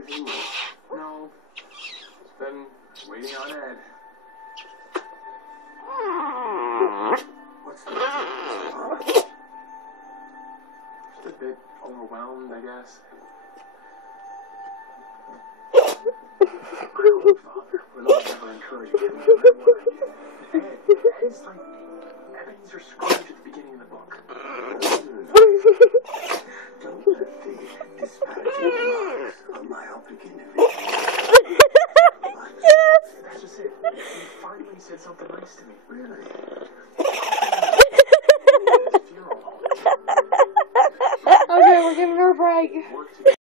anything more? No. It's been waiting on Ed. What's the matter? Just a bit overwhelmed, I guess. My own father would always ever encourage me, no matter what I did. Ed's like Ebenezer Scrooge at the beginning of the book. Don't let the disparaging remarks on my optic individual. That's just it. He finally said something nice to me. Really? His funeral home. Okay, we're giving her a break. Work together.